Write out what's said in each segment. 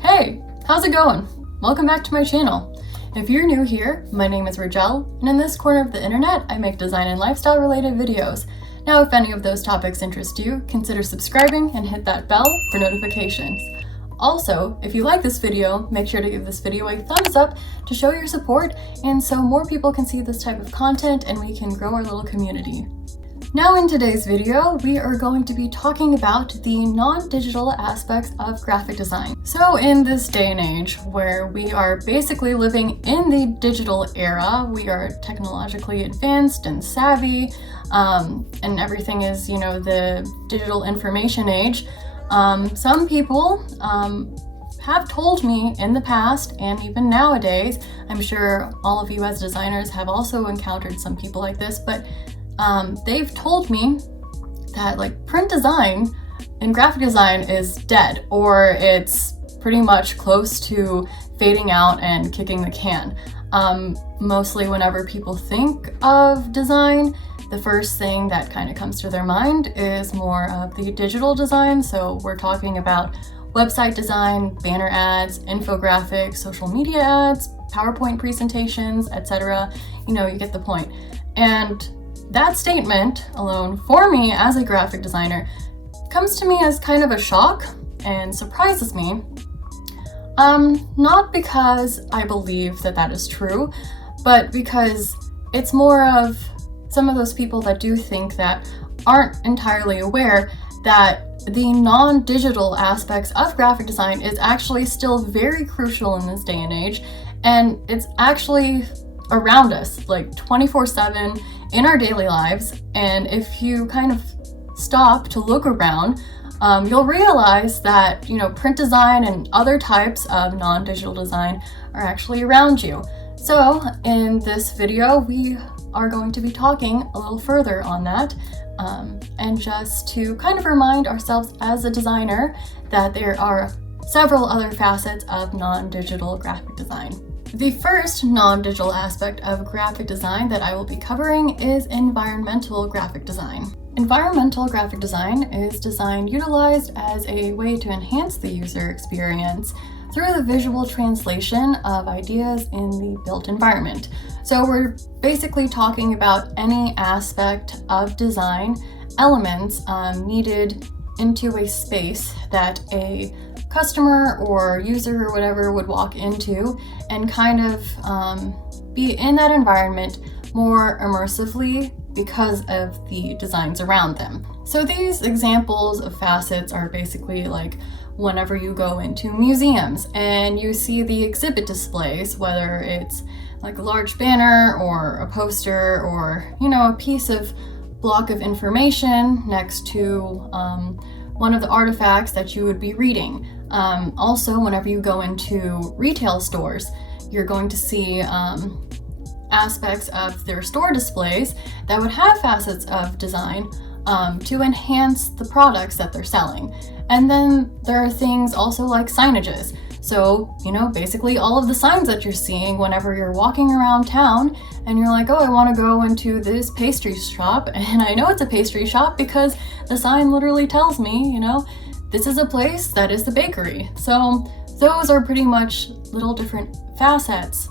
Hey, how's it going? Welcome back to my channel. If you're new here, my name is Rigel, and in this corner of the internet, I make design and lifestyle related videos. Now, if any of those topics interest you, consider subscribing and hit that bell for notifications. Also, if you like this video, make sure to give this video a thumbs up to show your support and so more people can see this type of content and we can grow our little community. Now in today's video, we are going to be talking about the non-digital aspects of graphic design. So in this day and age where we are basically living in the digital era, we are technologically advanced and savvy, and everything is, the digital information age. Some people have told me in the past, and even nowadays, I'm sure all of you as designers have also encountered some people like this, but they've told me that print design and graphic design is dead, or it's pretty much close to fading out and kicking the can. Mostly whenever people think of design, the first thing that kind of comes to their mind is more of the digital design. So we're talking about website design, banner ads, infographics, social media ads, PowerPoint presentations, etc. You get the point. And that statement alone, for me as a graphic designer, comes to me as kind of a shock and surprises me. Not because I believe that is true, but because it's more of some of those people that do think that aren't entirely aware that the non-digital aspects of graphic design is actually still very crucial in this day and age, and it's actually around us 24/7 in our daily lives. And if you kind of stop to look around, you'll realize that print design and other types of non-digital design are actually around you. So in this video we are going to be talking a little further on that, and just to kind of remind ourselves as a designer that there are several other facets of non-digital graphic design. The first non-digital aspect of graphic design that I will be covering is environmental graphic design. Environmental graphic design is design utilized as a way to enhance the user experience through the visual translation of ideas in the built environment. So we're basically talking about any aspect of design elements needed into a space that a customer or user or whatever would walk into and kind of be in that environment more immersively because of the designs around them. So these examples of facets are basically whenever you go into museums and you see the exhibit displays, whether it's a large banner or a poster or a piece of block of information next to one of the artifacts that you would be reading. Also, whenever you go into retail stores, you're going to see aspects of their store displays that would have facets of design to enhance the products that they're selling. And then there are things also like signages. So, basically all of the signs that you're seeing whenever you're walking around town and you're like, oh, I want to go into this pastry shop, and I know it's a pastry shop because the sign literally tells me, this is a place that is the bakery. So those are pretty much little different facets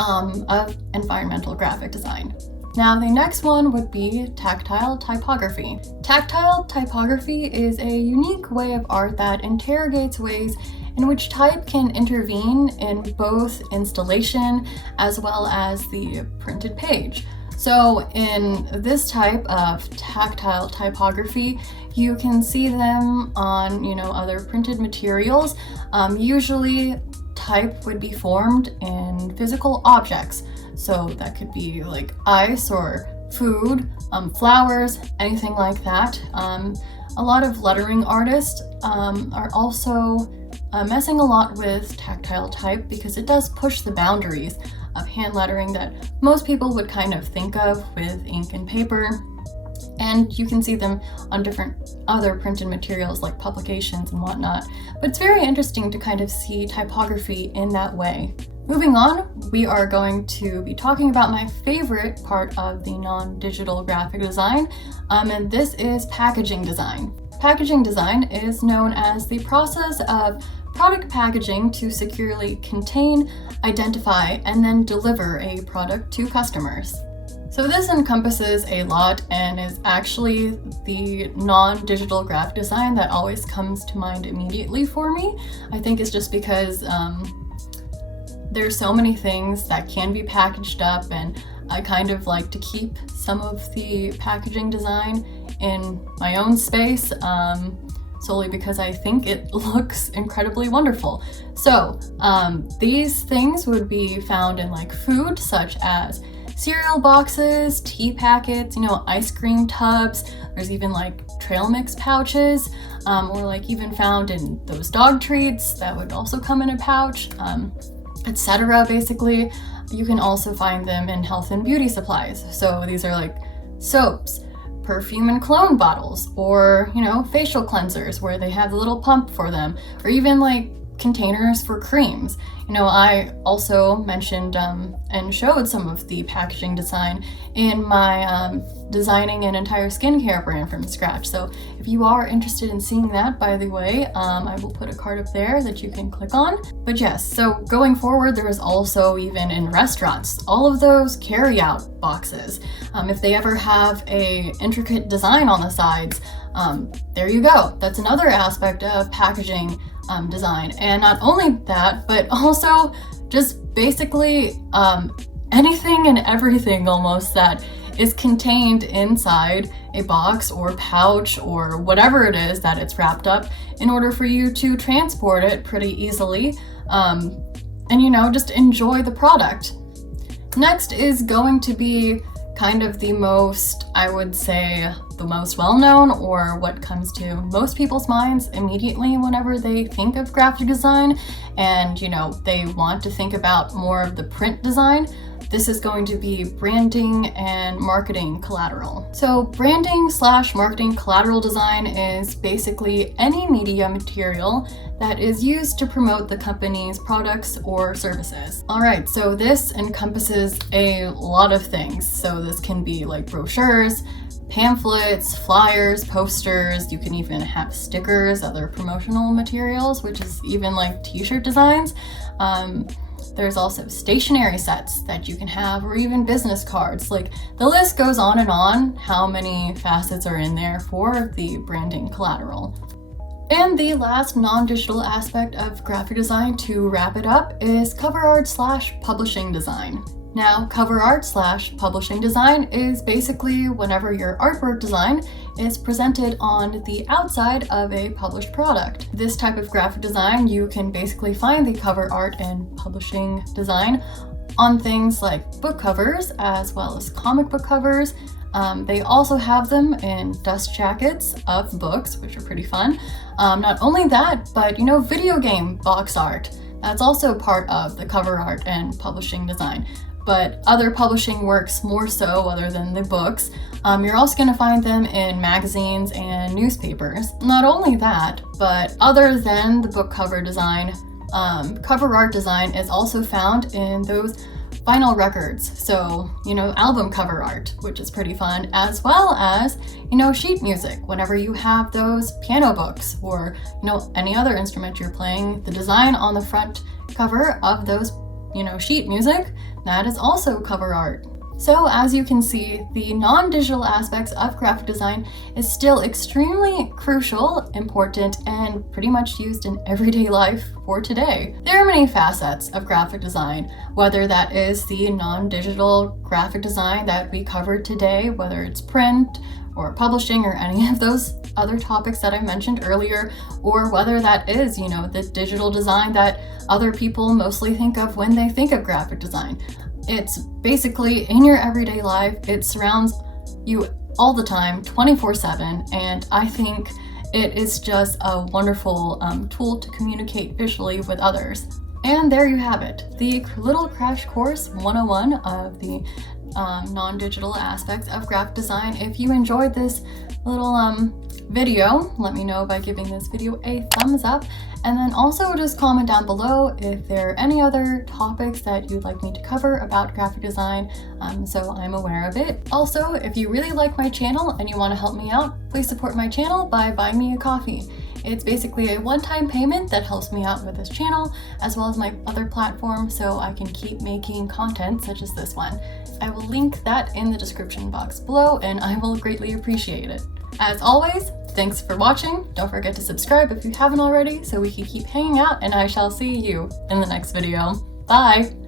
of environmental graphic design. Now the next one would be tactile typography. Tactile typography is a unique way of art that interrogates ways in which type can intervene in both installation as well as the printed page. So in this type of tactile typography, you can see them on, other printed materials. Usually type would be formed in physical objects. So that could be ice or food, flowers, anything like that. A lot of lettering artists are also messing a lot with tactile type because it does push the boundaries of hand lettering that most people would kind of think of with ink and paper. And you can see them on different other printed materials like publications and whatnot. But it's very interesting to kind of see typography in that way. Moving on, we are going to be talking about my favorite part of the non-digital graphic design, and this is packaging design. Packaging design is known as the process of product packaging to securely contain, identify, and then deliver a product to customers. So this encompasses a lot and is actually the non-digital graphic design that always comes to mind immediately for me. I think it's just because there's so many things that can be packaged up, and I kind of like to keep some of the packaging design in my own space, solely because I think it looks incredibly wonderful. So these things would be found in like food, such as cereal boxes, tea packets, ice cream tubs. There's even like trail mix pouches, or like even found in those dog treats that would also come in a pouch, etc. Basically, you can also find them in health and beauty supplies. So these are like soaps, perfume and cologne bottles, or facial cleansers where they have the little pump for them, or even like containers for creams. I also mentioned and showed some of the packaging design in my designing an entire skincare brand from scratch. So if you are interested in seeing that, by the way, I will put a card up there that you can click on. But yes, so going forward, there is also, even in restaurants, all of those carry-out boxes. If they ever have a intricate design on the sides, there you go. That's another aspect of packaging design. And not only that, but also just basically anything and everything almost that is contained inside a box or pouch or whatever it is that it's wrapped up, in order for you to transport it pretty easily and just enjoy the product. Next is going to be kind of the most, I would say, the most well-known, or what comes to most people's minds immediately whenever they think of graphic design, and they want to think about more of the print design. This is going to be branding and marketing collateral. So branding / marketing collateral design is basically any media material that is used to promote the company's products or services. All right, so this encompasses a lot of things. So this can be like brochures, pamphlets, flyers, posters. You can even have stickers, other promotional materials, which is even like t-shirt designs. There's also stationery sets that you can have, or even business cards. Like, the list goes on how many facets are in there for the branding collateral. And the last non-digital aspect of graphic design, to wrap it up, is cover art / publishing design. Now, cover art / publishing design is basically whenever your artwork design is presented on the outside of a published product. This type of graphic design, you can basically find the cover art and publishing design on things like book covers, as well as comic book covers. They also have them in dust jackets of books, which are pretty fun. Not only that, but video game box art. That's also part of the cover art and publishing design. But other publishing works more so, other than the books. You're also going to find them in magazines and newspapers. Not only that, but other than the book cover design, cover art design is also found in those vinyl records. So, album cover art, which is pretty fun, as well as, sheet music. Whenever you have those piano books or, any other instrument you're playing, the design on the front cover of those sheet music, that is also cover art. So as you can see, the non-digital aspects of graphic design is still extremely crucial, important, and pretty much used in everyday life for today. There are many facets of graphic design, whether that is the non-digital graphic design that we covered today, whether it's print or publishing or any of those other topics that I mentioned earlier, or whether that is, the digital design that other people mostly think of when they think of graphic design. It's basically in your everyday life. It surrounds you all the time, 24/7, and I think it is just a wonderful tool to communicate visually with others. And there you have it, the little crash course 101 of the non-digital aspects of graphic design. If you enjoyed this little video, let me know by giving this video a thumbs up, and then also just comment down below if there are any other topics that you'd like me to cover about graphic design, so I'm aware of it. Also, if you really like my channel and you want to help me out, please support my channel by buying me a coffee. It's basically a one-time payment that helps me out with this channel as well as my other platform so I can keep making content such as this one. I will link that in the description box below and I will greatly appreciate it. As always, thanks for watching. Don't forget to subscribe if you haven't already so we can keep hanging out, and I shall see you in the next video. Bye!